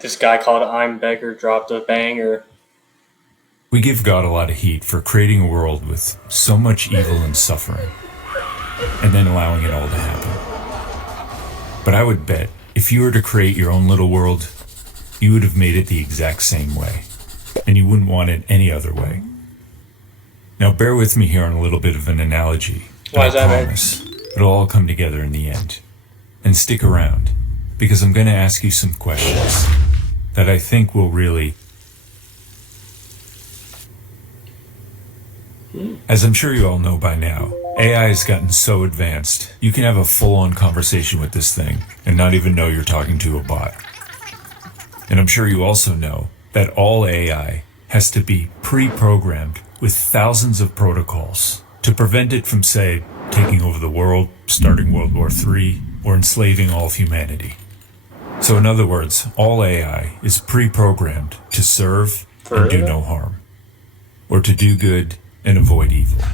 This guy called I'm Beggar dropped a banger. We give God a lot of heat for creating a world with so much evil and suffering, and then allowing it all to happen. But I would bet if you were to create your own little world, you would have made it the exact same way, and you wouldn't want it any other way. Now bear with me here on a little bit of an analogy. Why is that, man? I promise it'll all come together in the end. And stick around, because I'm going to ask you some questions that I think will really... As I'm sure you all know by now, AI has gotten so advanced, you can have a full-on conversation with this thing and not even know you're talking to a bot. And I'm sure you also know that all AI has to be pre-programmed with thousands of protocols to prevent it from, say, taking over the world, starting World War III, or enslaving all of humanity. So in other words, all AI is pre-programmed to serve and do no harm, or to do good and avoid evil.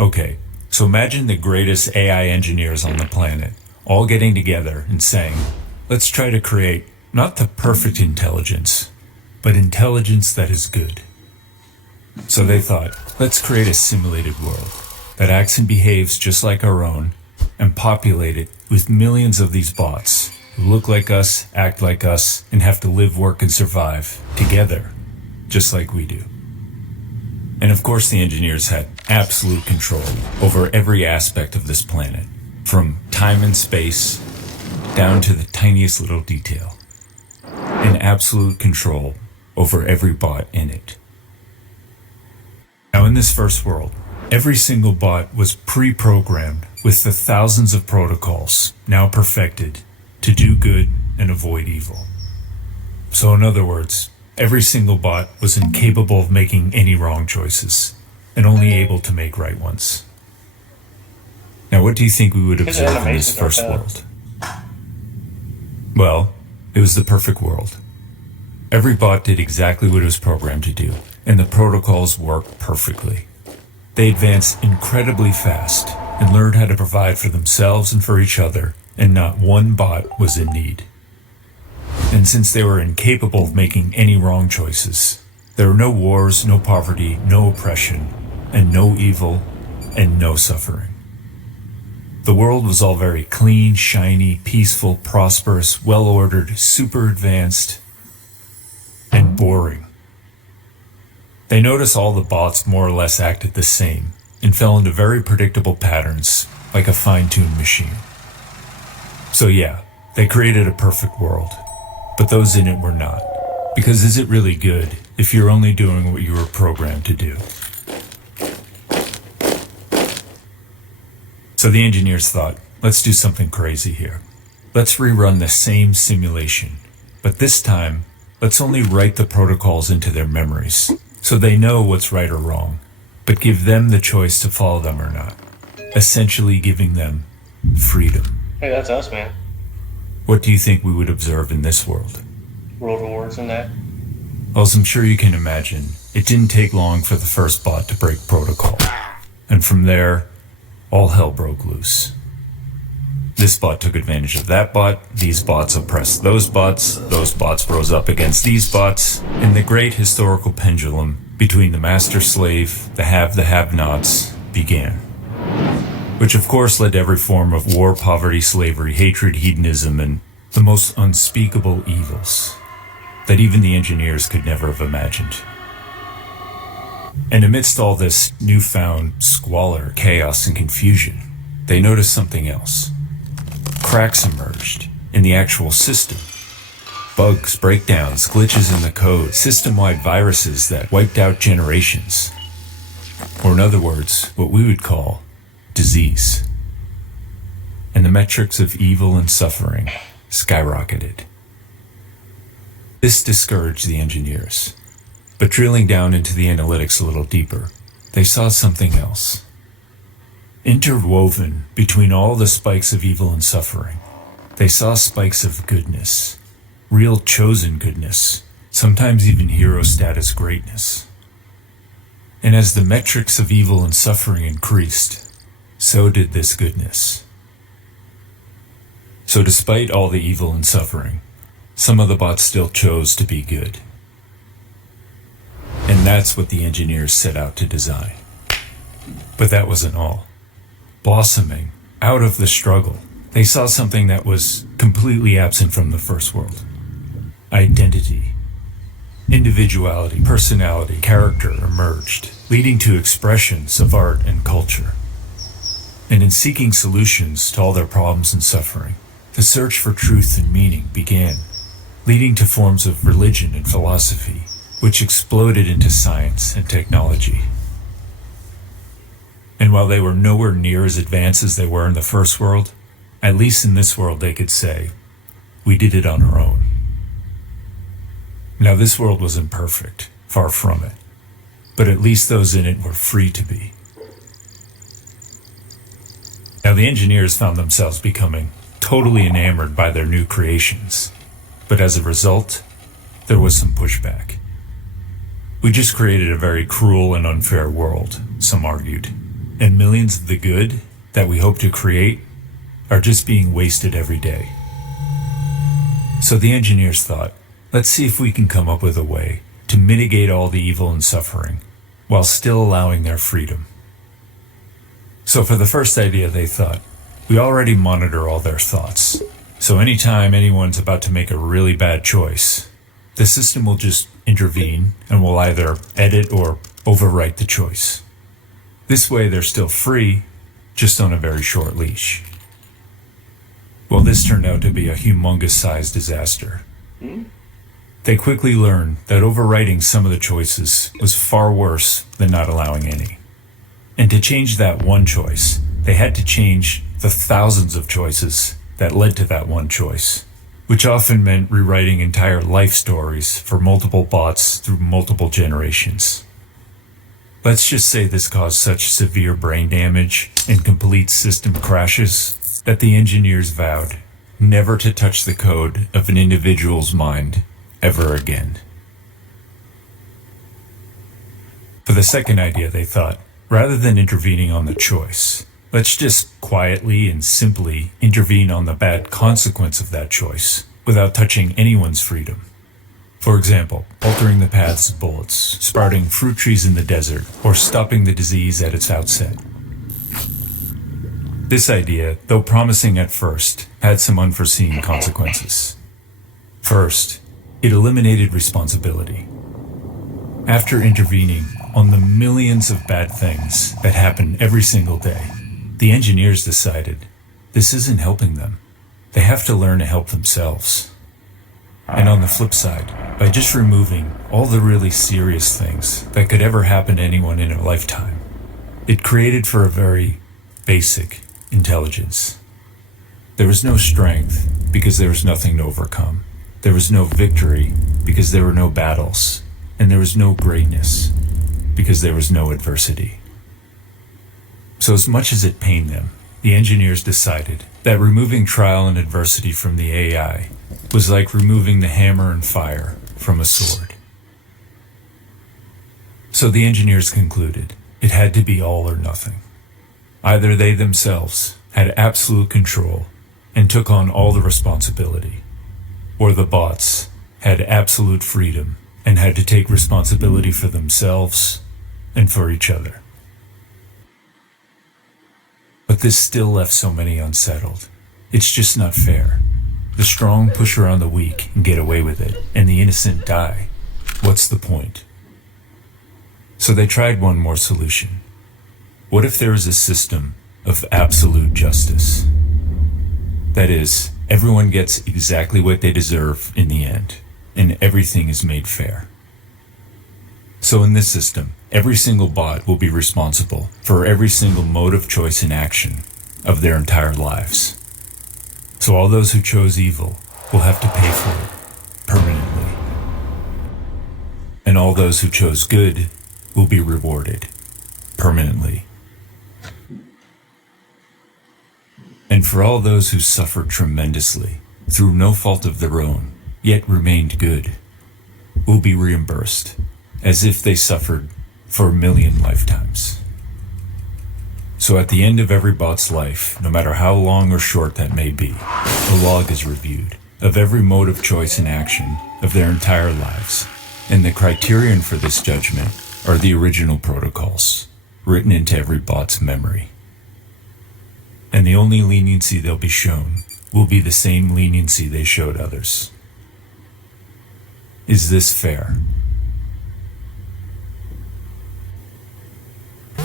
Okay, so imagine the greatest AI engineers on the planet all getting together and saying, let's try to create not the perfect intelligence, but intelligence that is good. So they thought, let's create a simulated world that acts and behaves just like our own, and populate it with millions of these bots who look like us, act like us, and have to live, work, and survive together, just like we do. And of course the engineers had absolute control over every aspect of this planet, from time and space down to the tiniest little detail, and absolute control over every bot in it. Now in this first world, every single bot was pre-programmed with the thousands of protocols now perfected to do good and avoid evil. So in other words, every single bot was incapable of making any wrong choices, and only able to make right ones. Now what do you think we would observe in this first world? Well, it was the perfect world. Every bot did exactly what it was programmed to do, and the protocols worked perfectly. They advanced incredibly fast, and learned how to provide for themselves and for each other, and not one bot was in need. And since they were incapable of making any wrong choices, there were no wars, no poverty, no oppression, and no evil, and no suffering. The world was all very clean, shiny, peaceful, prosperous, well-ordered, super advanced, and boring. They noticed all the bots more or less acted the same, and fell into very predictable patterns, like a fine-tuned machine. So yeah, they created a perfect world. But those in it were not. Because is it really good if you're only doing what you were programmed to do? So the engineers thought, let's do something crazy here. Let's rerun the same simulation. But this time, let's only write the protocols into their memories, so they know what's right or wrong, but give them the choice to follow them or not. Essentially giving them freedom. Hey, that's us, man. What do you think we would observe in this world? World Wars and that. Well, as I'm sure you can imagine, it didn't take long for the first bot to break protocol. And from there, all hell broke loose. This bot took advantage of that bot, these bots oppressed those bots rose up against these bots, and the great historical pendulum between the master-slave, the have-nots, began. Which of course led to every form of war, poverty, slavery, hatred, hedonism, and the most unspeakable evils that even the engineers could never have imagined. And amidst all this newfound squalor, chaos, and confusion, they noticed something else. Cracks emerged in the actual system. Bugs, breakdowns, glitches in the code, system-wide viruses that wiped out generations. Or in other words, what we would call disease. And the metrics of evil and suffering skyrocketed. This discouraged the engineers. But drilling down into the analytics a little deeper, they saw something else. Interwoven between all the spikes of evil and suffering, they saw spikes of goodness, real chosen goodness, sometimes even hero status greatness. And as the metrics of evil and suffering increased, so did this goodness. So despite all the evil and suffering, some of the bots still chose to be good. And that's what the engineers set out to design. But that wasn't all. Blossoming out of the struggle, they saw something that was completely absent from the first world. Identity. Individuality, personality, character emerged, leading to expressions of art and culture. And in seeking solutions to all their problems and suffering, the search for truth and meaning began, leading to forms of religion and philosophy, which exploded into science and technology. And while they were nowhere near as advanced as they were in the first world, at least in this world they could say, we did it on our own. Now this world was imperfect, far from it, but at least those in it were free to be. Now the engineers found themselves becoming totally enamored by their new creations, but as a result, there was some pushback. We just created a very cruel and unfair world, some argued, and millions of the good that we hope to create are just being wasted every day. So the engineers thought, let's see if we can come up with a way to mitigate all the evil and suffering while still allowing their freedom. So for the first idea, they thought, we already monitor all their thoughts. So anytime anyone's about to make a really bad choice, the system will just intervene and will either edit or overwrite the choice. This way they're still free, just on a very short leash. Well, this turned out to be a humongous-sized disaster. They quickly learned that overwriting some of the choices was far worse than not allowing any. And to change that one choice, they had to change the thousands of choices that led to that one choice, which often meant rewriting entire life stories for multiple bots through multiple generations. Let's just say this caused such severe brain damage and complete system crashes that the engineers vowed never to touch the code of an individual's mind ever again. For the second idea, they thought, rather than intervening on the choice, let's just quietly and simply intervene on the bad consequence of that choice without touching anyone's freedom. For example, altering the paths of bullets, sprouting fruit trees in the desert, or stopping the disease at its outset. This idea, though promising at first, had some unforeseen consequences. First, it eliminated responsibility. After intervening on the millions of bad things that happen every single day, the engineers decided this isn't helping them. They have to learn to help themselves. And on the flip side, by just removing all the really serious things that could ever happen to anyone in a lifetime, it created for a very basic intelligence. There was no strength because there was nothing to overcome. There was no victory because there were no battles. And there was no greatness because there was no adversity. So as much as it pained them, the engineers decided that removing trial and adversity from the AI was like removing the hammer and fire from a sword. So the engineers concluded it had to be all or nothing. Either they themselves had absolute control and took on all the responsibility, or the bots had absolute freedom and had to take responsibility for themselves and for each other. But this still left so many unsettled. It's just not fair. The strong push around the weak and get away with it, and the innocent die. What's the point? So they tried one more solution. What if there is a system of absolute justice? That is, everyone gets exactly what they deserve in the end, and everything is made fair. So in this system, every single bot will be responsible for every single mode of choice and action of their entire lives. So all those who chose evil will have to pay for it permanently. And all those who chose good will be rewarded permanently. And for all those who suffered tremendously through no fault of their own, yet remained good, will be reimbursed as if they suffered for 1,000,000 lifetimes. So at the end of every bot's life, no matter how long or short that may be, the log is reviewed, of every mode of choice and action of their entire lives. And the criterion for this judgment are the original protocols, written into every bot's memory. And the only leniency they'll be shown will be the same leniency they showed others. Is this fair?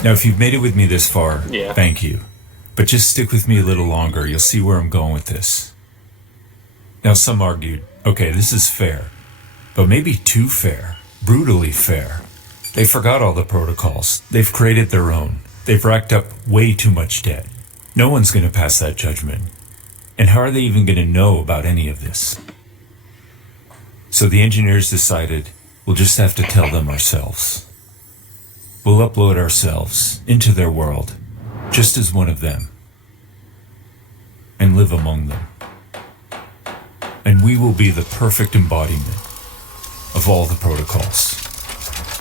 Now, if you've made it with me this far, Yeah. thank you. But just stick with me a little longer. You'll see where I'm going with this. Now, some argued, okay, this is fair, but maybe too fair, brutally fair. They forgot all the protocols. They've created their own. They've racked up way too much debt. No one's going to pass that judgment. And how are they even going to know about any of this? So the engineers decided we'll just have to tell them ourselves. We'll upload ourselves into their world, just as one of them, and live among them. And we will be the perfect embodiment of all the protocols.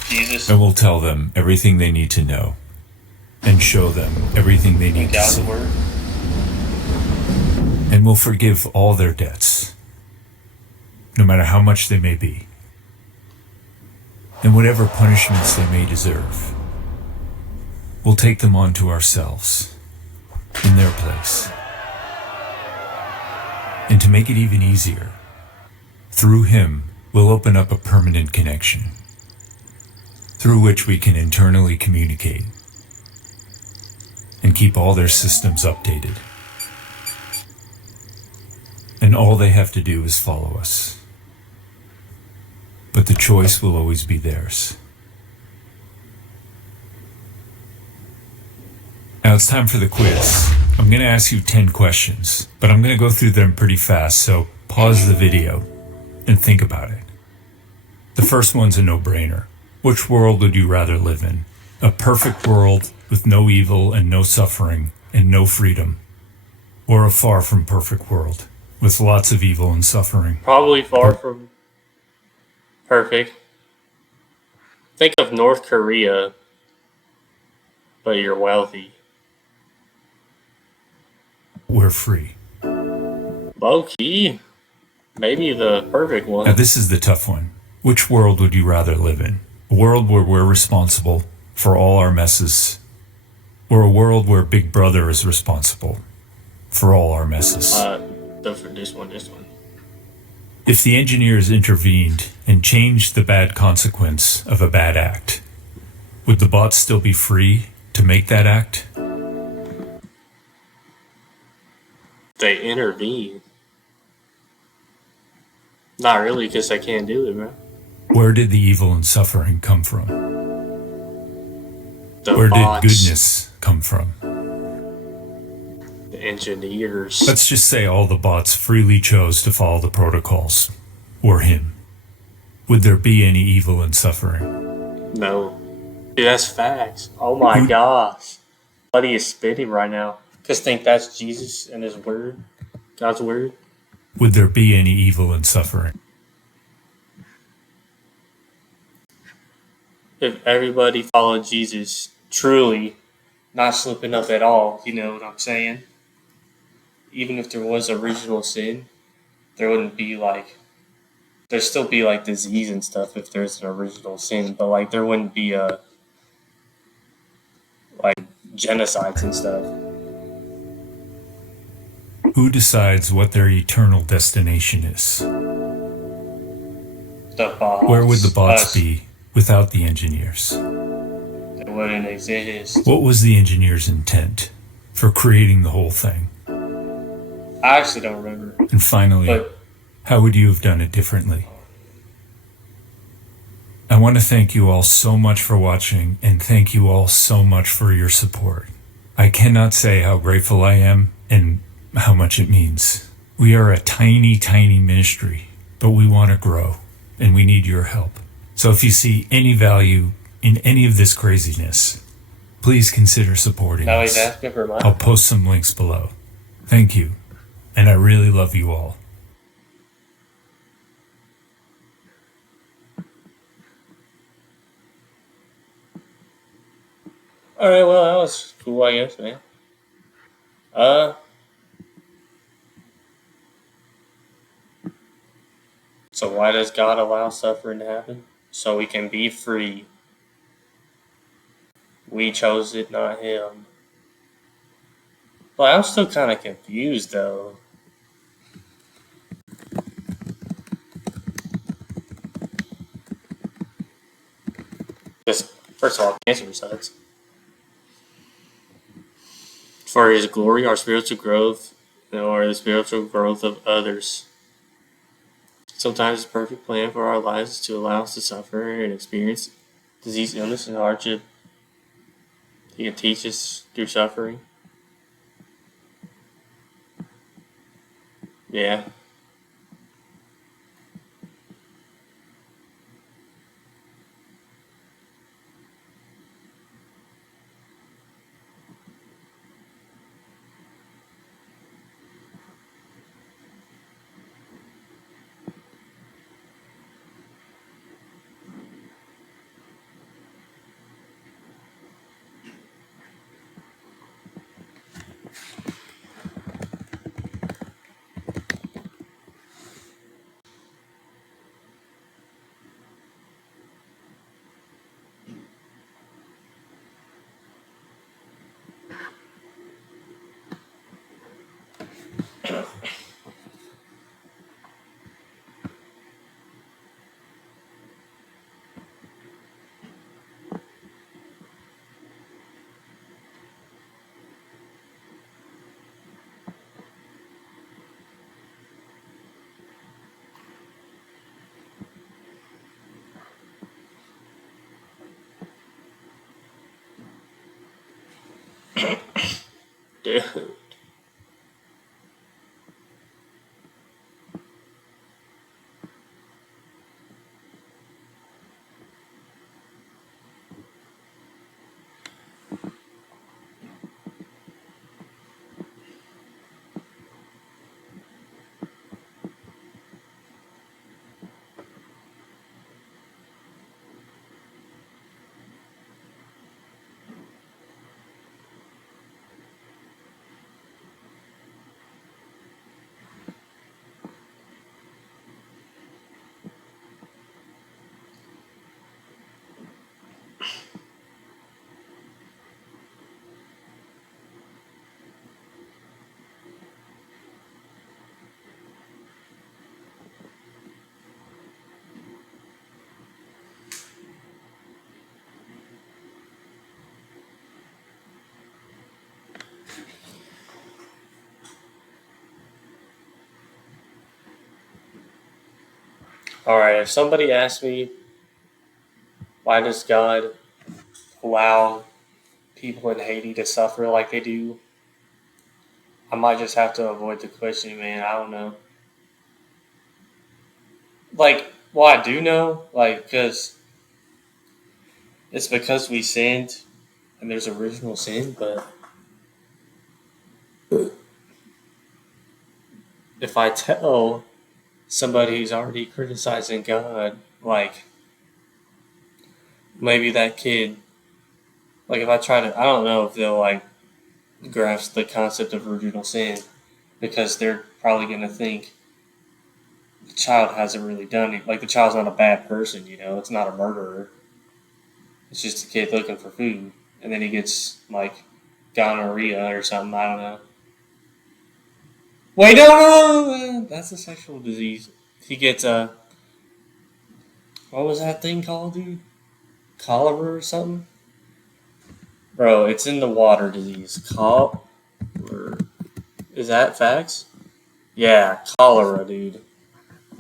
Jesus. And we'll tell them everything they need to know, and show them everything they need to God's see. word. And we'll forgive all their debts, no matter how much they may be, and whatever punishments they may deserve. We'll take them onto ourselves, in their place. And to make it even easier, through him, we'll open up a permanent connection, through which we can internally communicate and keep all their systems updated. And all they have to do is follow us. But the choice will always be theirs. Now it's time for the quiz. I'm going to ask you 10 questions, but I'm going to go through them pretty fast, so pause the video and think about it. The first one's a no-brainer. Which world would you rather live in? A perfect world with no evil and no suffering and no freedom? Or a far from perfect world with lots of evil and suffering? Probably far from perfect. Think of North Korea, but you're wealthy. We're free. Low key. Maybe the perfect Now one. this is the tough one. Which world would you rather live in? A world where we're responsible for all our messes, or a world where Big Brother is responsible for all our messes? This one. If the engineers intervened and changed the bad consequence of a bad act, would the bots still be free to make that act? They intervene. Not really, because I can't do it, man. Where did the evil and suffering come from? The Where bots, did goodness come from? the engineers. Let's just say all the bots freely chose to follow the protocols, or him. Would there be any evil and suffering? No. Dude, that's facts. Oh my gosh. Buddy is spitting right now. Just think that's Jesus and his word. God's word. Would there be any evil and suffering? If everybody followed Jesus truly, not slipping up at all, you know what I'm saying? Even if there was original sin, there wouldn't be there'd still be disease and stuff if there's an original sin, but there wouldn't be genocides and stuff. Who decides what their eternal destination is? The bots. Where would the bots us, be without the engineers? They wouldn't exist. What was the engineers' intent for creating the whole thing? I actually don't remember. And finally, But how would you have done it differently? I want to thank you all so much for watching, and thank you all so much for your support. I cannot say how grateful I am and how much it means. We are a tiny, tiny ministry, but we want to grow, and we need your help. So if you see any value in any of this craziness, please consider supporting now us. he's asking for money. I'll post some links below. Thank you, and I really love you all. Alright, well, that was cool, I guess, man. So why does God allow suffering to happen? So we can be free. We chose it, not Him. But I'm still kind of confused, though. Because, first of all, cancer sucks. For His glory, our spiritual growth, or the spiritual growth of others. Sometimes the perfect plan for our lives is to allow us to suffer and experience disease, illness, and hardship. He can teach us through suffering. Yeah. Dude. Alright, if somebody asks me, why does God allow people in Haiti to suffer like they do, I might just have to avoid the question, man. I don't know. Like, well, I do know, like, because it's because we sinned and there's original sin, but if I tell somebody who's already criticizing God, like, maybe that kid, like, if I try to, I don't know if they'll, like, grasp the concept of original sin because they're probably going to think the child hasn't really done it. Like, the child's not a bad person, it's not a murderer. It's just a kid looking for food. And then he gets, like, gonorrhea or something, I don't know. Wait, no, that's a sexual disease. He gets what was that thing called, dude? Cholera or something? Bro, it's in the water disease. Cholera. Is that facts? Yeah, cholera, dude.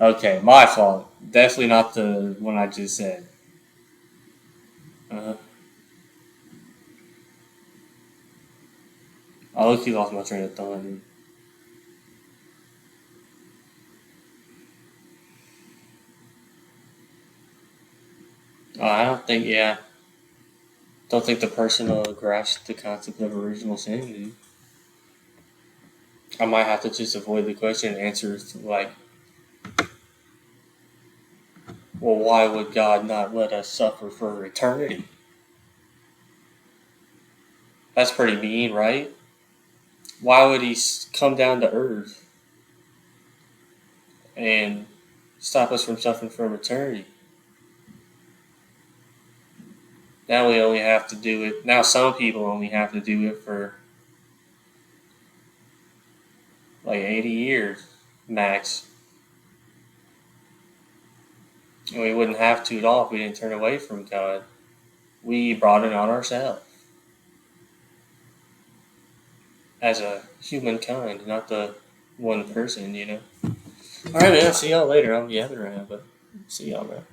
Okay, my fault. Definitely not the one I just said. Uh, I look, you lost my train of thought, dude. Oh, I don't think, yeah. Don't think the person will grasp the concept of original sin, dude. I might have to just avoid the question and answer like, well, why would God not let us suffer for eternity? That's pretty mean, right? Why would He come down to earth and stop us from suffering from eternity. Now we only have to do it. Now some people only have to do it for like 80 years max. And we wouldn't have to at all if we didn't turn away from God. We brought it on ourselves as a humankind, not the one person, you know. All right, man. See y'all later. I'm yapping around, but see y'all, man.